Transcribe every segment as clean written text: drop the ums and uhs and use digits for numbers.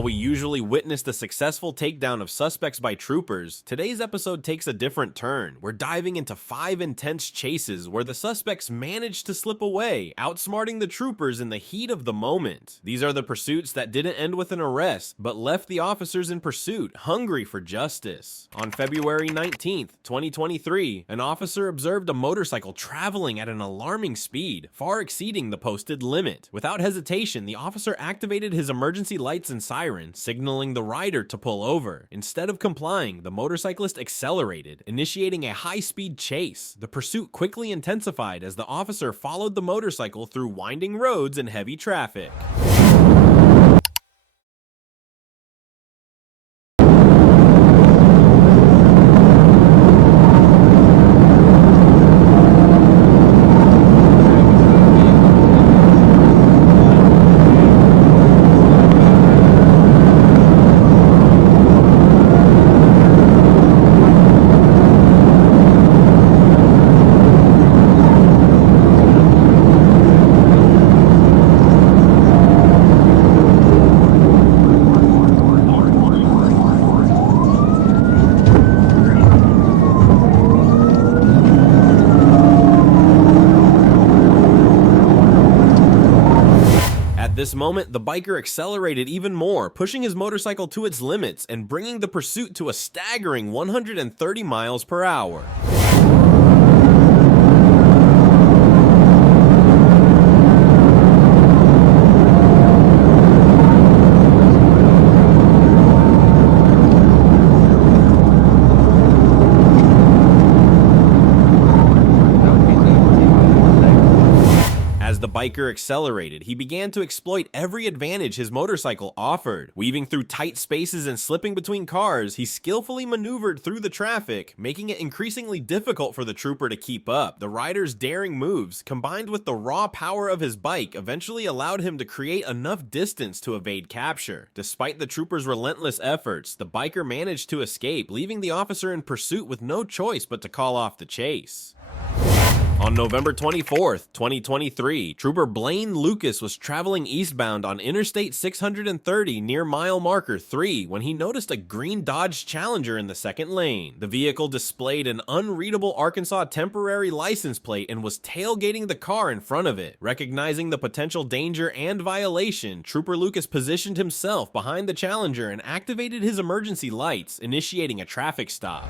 While we usually witness the successful takedown of suspects by troopers, today's episode takes a different turn. We're diving into 5 intense chases where the suspects managed to slip away, outsmarting the troopers in the heat of the moment. These are the pursuits that didn't end with an arrest, but left the officers in pursuit, hungry for justice. On February 19th, 2023, an officer observed a motorcycle traveling at an alarming speed, far exceeding the posted limit. Without hesitation, the officer activated his emergency lights and siren, signaling the rider to pull over. Instead of complying, the motorcyclist accelerated, initiating a high-speed chase. The pursuit quickly intensified as the officer followed the motorcycle through winding roads and heavy traffic. At this moment, the biker accelerated even more, pushing his motorcycle to its limits and bringing the pursuit to a staggering 130 miles per hour. The biker accelerated, he began to exploit every advantage his motorcycle offered. Weaving through tight spaces and slipping between cars, he skillfully maneuvered through the traffic, making it increasingly difficult for the trooper to keep up. The rider's daring moves, combined with the raw power of his bike, eventually allowed him to create enough distance to evade capture. Despite the trooper's relentless efforts, the biker managed to escape, leaving the officer in pursuit with no choice but to call off the chase. On November 24th, 2023, Trooper Blaine Lucas was traveling eastbound on Interstate 630 near mile marker 3 when he noticed a green Dodge Challenger in the second lane. The vehicle displayed an unreadable Arkansas temporary license plate and was tailgating the car in front of it. Recognizing the potential danger and violation, Trooper Lucas positioned himself behind the Challenger and activated his emergency lights, initiating a traffic stop.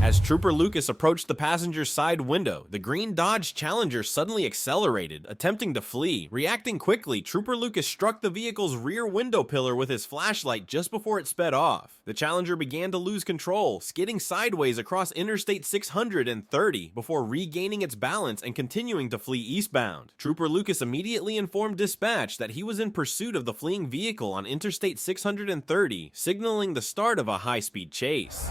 As Trooper Lucas approached the passenger's side window, the green Dodge Challenger suddenly accelerated, attempting to flee. Reacting quickly, Trooper Lucas struck the vehicle's rear window pillar with his flashlight just before it sped off. The Challenger began to lose control, skidding sideways across Interstate 630 before regaining its balance and continuing to flee eastbound. Trooper Lucas immediately informed dispatch that he was in pursuit of the fleeing vehicle on Interstate 630, signaling the start of a high-speed chase.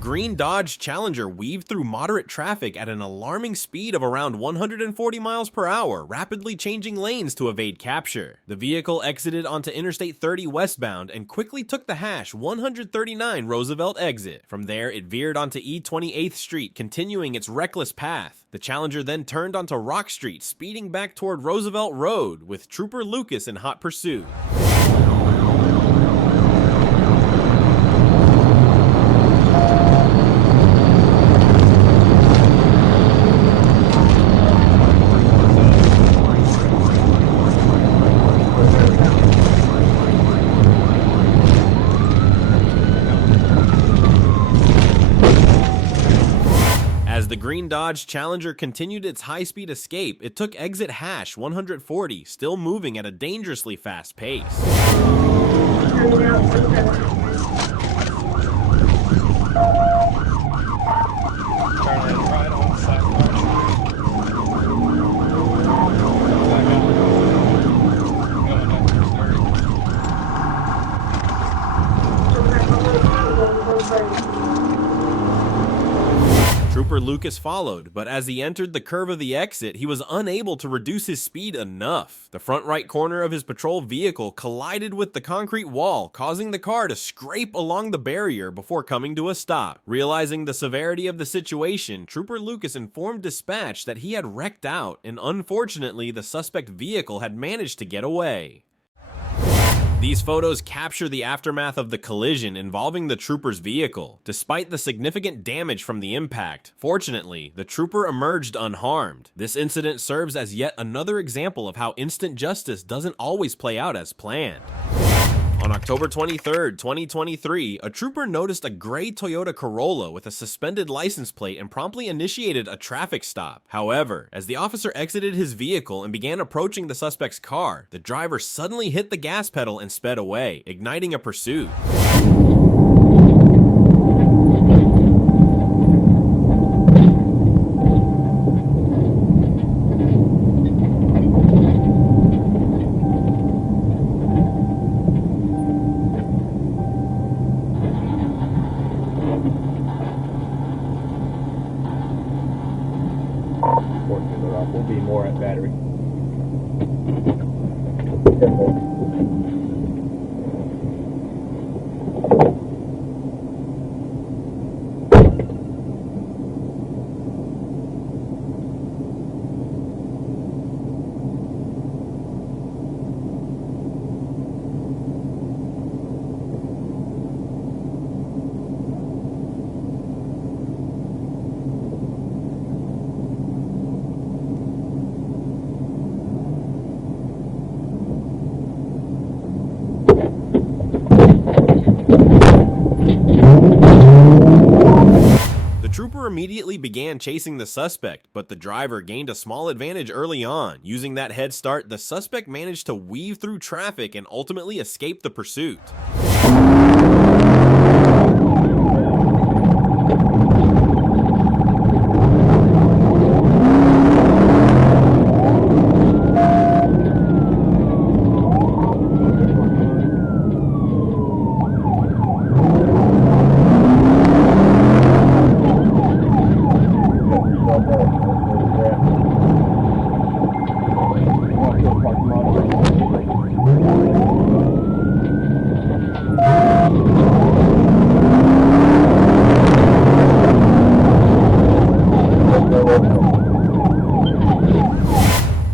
Green Dodge Challenger weaved through moderate traffic at an alarming speed of around 140 miles per hour, rapidly changing lanes to evade capture. The vehicle exited onto Interstate 30 westbound and quickly took the hash 139 Roosevelt exit. From there, it veered onto E28th Street, continuing its reckless path. The Challenger then turned onto Rock Street, speeding back toward Roosevelt Road, with Trooper Lucas in hot pursuit. As the green Dodge Challenger continued its high-speed escape, it took exit hash 140, still moving at a dangerously fast pace. Trooper Lucas followed, but as he entered the curve of the exit, he was unable to reduce his speed enough. The front right corner of his patrol vehicle collided with the concrete wall, causing the car to scrape along the barrier before coming to a stop. Realizing the severity of the situation, Trooper Lucas informed dispatch that he had wrecked out, and unfortunately, the suspect vehicle had managed to get away. These photos capture the aftermath of the collision involving the trooper's vehicle. Despite the significant damage from the impact, fortunately, the trooper emerged unharmed. This incident serves as yet another example of how instant justice doesn't always play out as planned. On October 23, 2023, a trooper noticed a gray Toyota Corolla with a suspended license plate and promptly initiated a traffic stop. However, as the officer exited his vehicle and began approaching the suspect's car, the driver suddenly hit the gas pedal and sped away, igniting a pursuit. We'll be more at battery. The trooper immediately began chasing the suspect, but the driver gained a small advantage early on. Using that head start, the suspect managed to weave through traffic and ultimately escape the pursuit.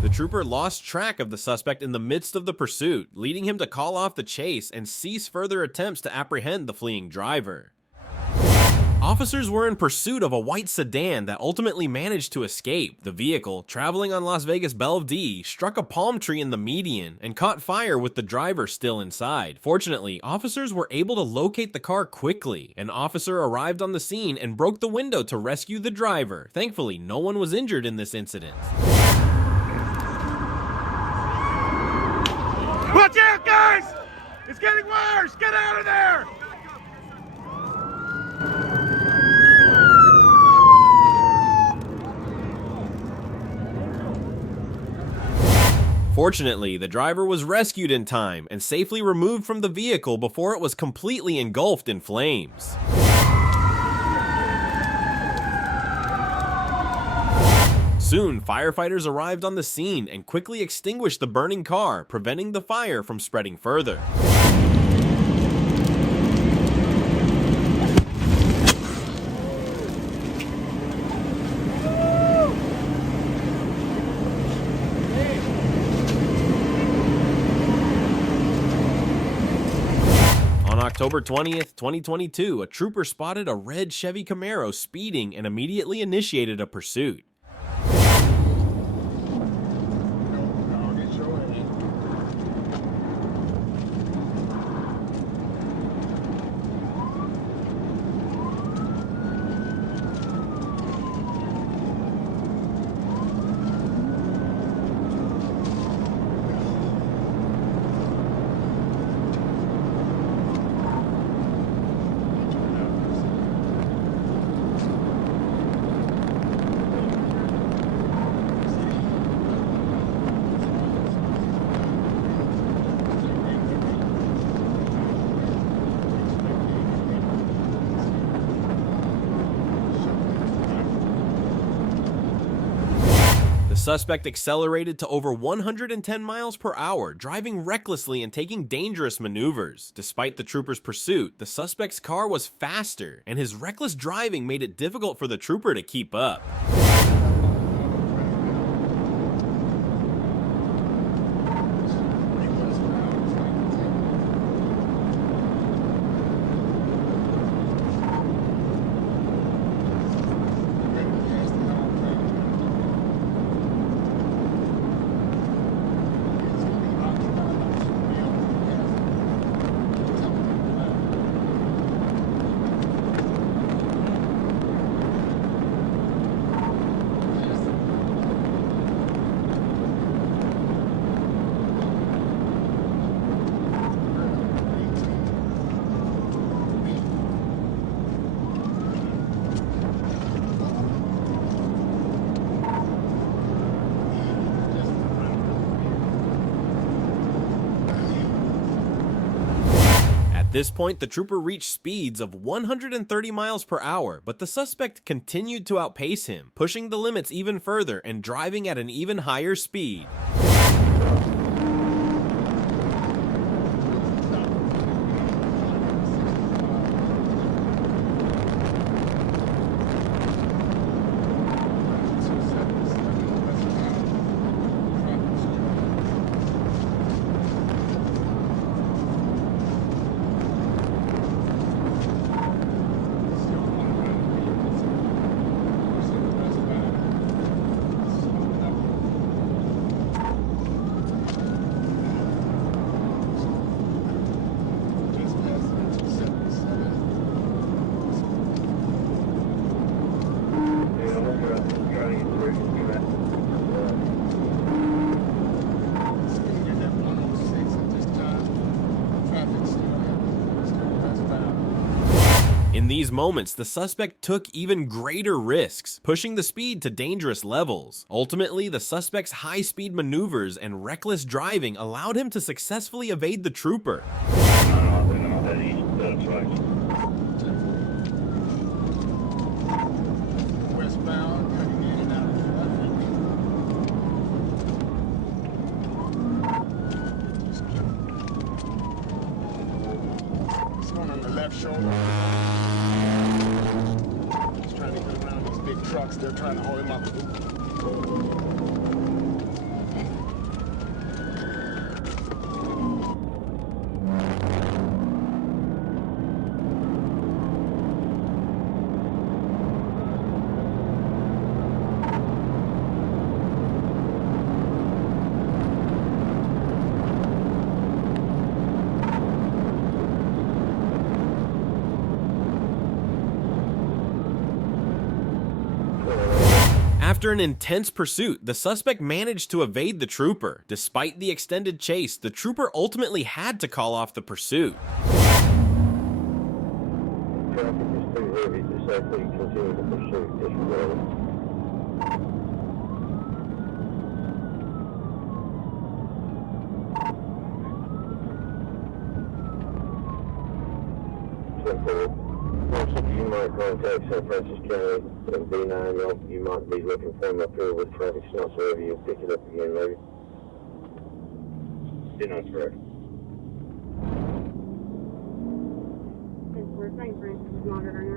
The trooper lost track of the suspect in the midst of the pursuit, leading him to call off the chase and cease further attempts to apprehend the fleeing driver. Officers were in pursuit of a white sedan that ultimately managed to escape. The vehicle, traveling on Las Vegas Bellevue, struck a palm tree in the median and caught fire with the driver still inside. Fortunately, officers were able to locate the car quickly. An officer arrived on the scene and broke the window to rescue the driver. Thankfully, no one was injured in this incident. Watch out, guys! It's getting worse! Get out of there! Fortunately, the driver was rescued in time and safely removed from the vehicle before it was completely engulfed in flames. Soon, firefighters arrived on the scene and quickly extinguished the burning car, preventing the fire from spreading further. On October 20th, 2022, a trooper spotted a red Chevy Camaro speeding and immediately initiated a pursuit. suspect accelerated to over 110 miles per hour, driving recklessly and taking dangerous maneuvers. Despite the trooper's pursuit, the suspect's car was faster, and his reckless driving made it difficult for the trooper to keep up. At this point, the trooper reached speeds of 130 miles per hour, but the suspect continued to outpace him, pushing the limits even further and driving at an even higher speed. In these moments, the suspect took even greater risks, pushing the speed to dangerous levels. Ultimately, the suspect's high-speed maneuvers and reckless driving allowed him to successfully evade the trooper. Westbound, cutting in and out of this one on the left shoulder. He's trying to get around these big trucks. They're trying to hold him up. After an intense pursuit, the suspect managed to evade the trooper. Despite the extended chase, the trooper ultimately had to call off the pursuit. Traffic is too heavy to safely continue the pursuit. Disregard it. You might contact San Francisco County and B9. You might be looking for him up here with traffic not so heavy. You'll pick it up again, maybe. D9's correct. We're St. Francis monitoring